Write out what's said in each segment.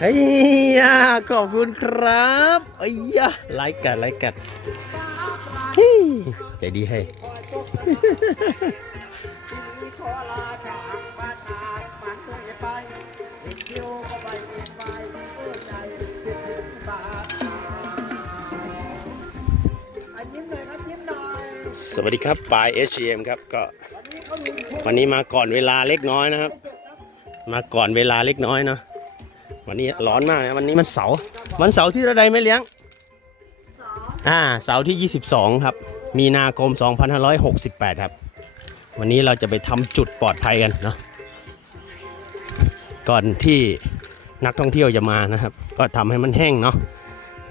เฮ้ยขอบคุณครับไอ้ยะไลค์กัดไลค์กัดเฮ้ยใจดีให้ขอลาจากบ้านจากบ้านเมืองไปอีกคิวก็ไปอีกไปเพื่อใจคิดถึงบ้านอันยิ้มหน่อยครับยิ้มหน่อยสวัสดีครับปาย HM ครับก็วันนี้มาก่อนเวลาเล็กน้อยนะครับ มาก่อนเวลาเล็กน้อยเนาะ วันนี้ร้อนมากนะวันนี้มันเสาร์วันเสาร์ที่ระใดไม่เลี้ยงอ่าเสาร์ที่ 22 ครับ มีนาคม 2568 ครับ วันนี้เราจะไปทำจุดปลอดภัยกันเนาะก่อนที่นักท่องเที่ยวจะมานะครับ ก็ทำให้มันแห้งเนาะ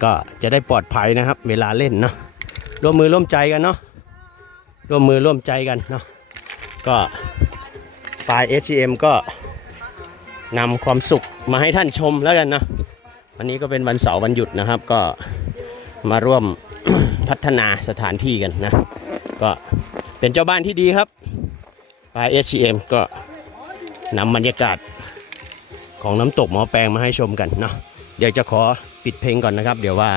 ก็จะได้ปลอดภัยนะครับ เวลาเล่นเนาะร่วมมือร่วมใจกันเนาะร่วมมือร่วมใจกันเนาะก็ปลาย HM ก็ นำความสุขมาให้ท่านชมแล้วกันนะวันนี้ก็เป็นวันเสาร์วันหยุดนะครับ ก็มาร่วมพัฒนาสถานที่กันนะ ก็เป็นเจ้าบ้านที่ดีครับปลาย HM ก็นำบรรยากาศของน้ำตกหมอแปลงมาให้ชมกันเนาะเดี๋ยวจะขอปิดเพลงก่อนนะครับ เดี๋ยวว่า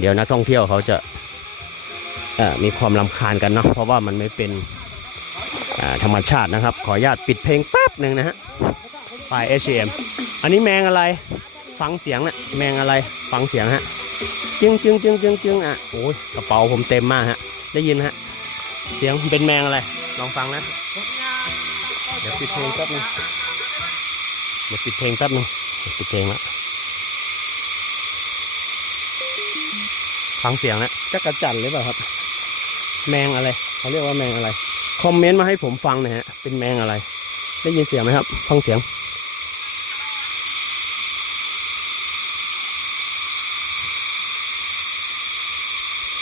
เดี๋ยวนักท่องเที่ยวเขาจะมีความลำคาญกันเนาะเพราะว่ามันไม่เป็นธรรมชาตินะครับ ขออนุญาตปิดเพลงแป๊บหนึ่งนะฮะ ปลาย HM อันนี้แมงอะไร ฟังเสียงนะแมงอะไร ฟังเสียงฮะ จึงจึงจึงจึงจึงอะ โอ้ยกระเป๋าผมเต็มมากฮะ ได้ยินฮะ เสียงเป็นแมงอะไร ลองฟังนะ เดี๋ยวปิดเพลงแป๊บนึงเดี๋ยวปิดเพลงแป๊บนึงเดี๋ยวปิดเพลงละฟังเสียงนะจักระจันหรือเปล่าครับ แมงอะไร เขาเรียกว่าแมงอะไร คอมเมนต์มาให้ผมฟังหน่อยฮะ เป็นแมงอะไร ได้ยินเสียงไหมครับ ฟังเสียง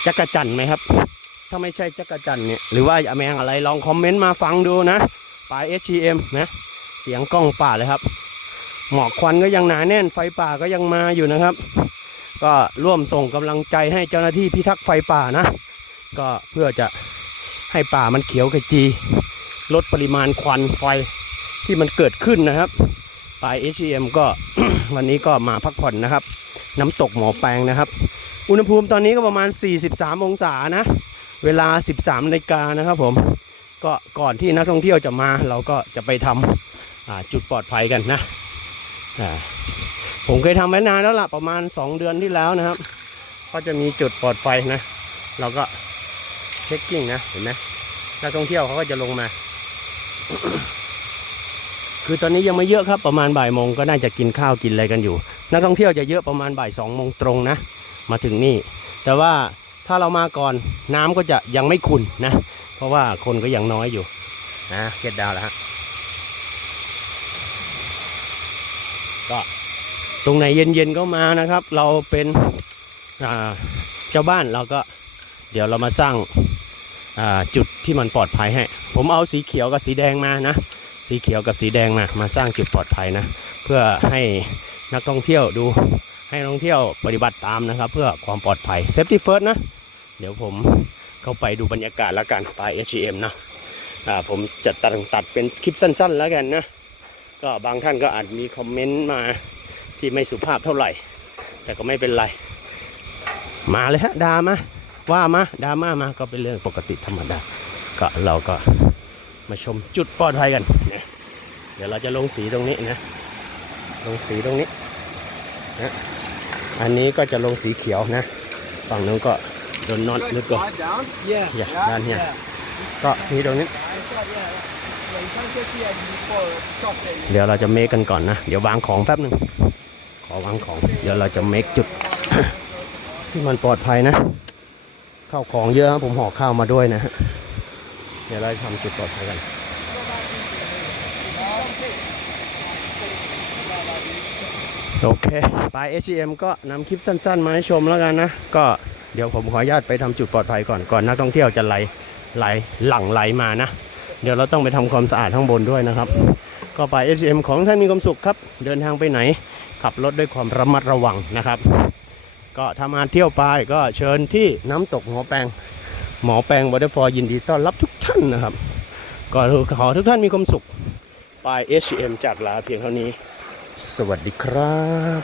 จักรจันไหมครับ ถ้าไม่ใช่จักรจันเนี่ย หรือว่าแมงอะไรลองคอมเมนต์มาฟังดูนะปลาย HGM นะเสียงกล้องป่าเลยครับ หมอกควันก็ยังหนาแน่นไฟป่าก็ยังมาอยู่นะครับ ก็ร่วมส่งกำลังใจให้เจ้าหน้าที่พิทักษ์ไฟป่านะ ก็เพื่อจะให้ป่ามันเขียวขจี ลดปริมาณควันไฟที่มันเกิดขึ้นนะครับปลาย HGM ก็วันนี้ก็มาพักผ่อนนะครับ น้ำตกหมอแปงนะครับ อุณหภูมิตอนนี้ก็ประมาณ 43 องศานะ เวลา 13นาฬิกานะครับผมก็ก่อนที่นักท่องเที่ยวจะมา เราก็จะไปทำจุดปลอดภัยกันนะผมเคยทำไว้นานแล้วล่ะประมาณ 2 เดือนที่แล้วนะครับ ก็จะมีจุดปลอดภัยนะ เราก็เช็คกิ้งนะเห็นไหมนักท่องเที่ยวเขาก็จะลงมา คือตอนนี้ยังไม่เยอะครับประมาณบ่ายโมงก็น่าจะกินข้าวกินอะไรกันอยู่ นักท่องเที่ยวจะเยอะประมาณบ่ายสองโมงตรงนะ มาถึงนี่ แต่ว่าถ้าเรามาก่อนน้ำก็จะยังไม่ขุ่นนะ เพราะว่าคนก็ยังน้อยอยู่นะเก็ดดาวแล้วฮะก็ตรงไหนเย็นๆก็มานะครับ เราเป็นอ่าเจ้าบ้านเราก็เดี๋ยวเรามาสร้างอ่าจุดที่มันปลอดภัยให้ ผมเอาสีเขียวกับสีแดงมานะ สีเขียวกับสีแดงมามาสร้างจุดปลอดภัยนะ เพื่อให้ นักท่องเที่ยวดูให้นักท่องเที่ยวปฏิบัติตามนะครับ เพื่อความปลอดภัยเซฟตี้เฟิร์สนะ เดี๋ยวผมเข้าไปดูบรรยากาศแล้วกันไป HM นะอ่าผมจะตัดตัดเป็นคลิปสั้น ๆ แล้วกันนะ ก็บางท่านก็อาจมีคอมเมนต์มาที่ไม่สุภาพเท่าไหร่ แต่ก็ไม่เป็นไร มาเลยฮะดามาว่ามาดามามาก็เป็นเรื่องปกติธรรมดาก็เราก็มาชมจุดปลอดภัยกันนะเดี๋ยวเราจะลงสีตรงนี้นะ ลงสีตรงนี้อันนี้ก็จะลงสีเขียวนะ ฝั่งนู้นก็โดนนอนลึกกว่า Slide down yeah Yeah, down here. ก็นี่ตรงนี้ Yeah, you can't get here before stopping เดี๋ยวเราจะเมคกันก่อนนะ เดี๋ยววางของแป๊บหนึ่งขอวางของ เดี๋ยวเราจะเมคจุด ที่มันปลอดภัยนะ ข้าวของเยอะครับผมห่อข้าวมาด้วยนะฮะเดี๋ยวเราจะทำจุดปลอดภัยกัน โอเคไป HM ก็นำคลิปสั้นๆ มาให้ชมแล้วกันนะ ก็เดี๋ยวผมขออนุญาตไปทำจุดปลอดภัยก่อนก่อนนักท่องเที่ยวจะไหลไหลหลั่งไหลมานะ เดี๋ยวเราต้องไปทำความสะอาดข้างบนด้วยนะครับ ก็ไป HM ของท่านมีความสุขครับ เดินทางไปไหน ขับรถด้วยความระมัดระวังนะครับ ก็ถ้ามาเที่ยวไปก็เชิญที่น้ำตกหมอแปงหมอแปงวอเตอร์ฟอร์ยินดีต้อนรับทุกท่านนะครับ ก็ขอทุกท่านมีความสุขไป HM จากลาเพียงเท่านี้ สวัสดีครับ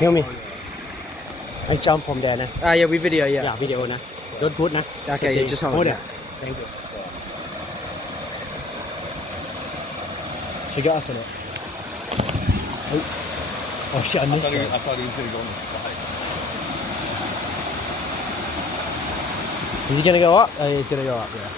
Hear me I jump from there นะ Ah, yeah, we video, อยากวิดีโอนะ Don't put นะ Okay, Setting. just hold hold it. it Thank you ชิคกี้พายเลยเฮ้ย Oh shit I I missed thought, he, it I thought he was gonna go on the slide. Is he gonna go up? Uh, he's gonna go up yeah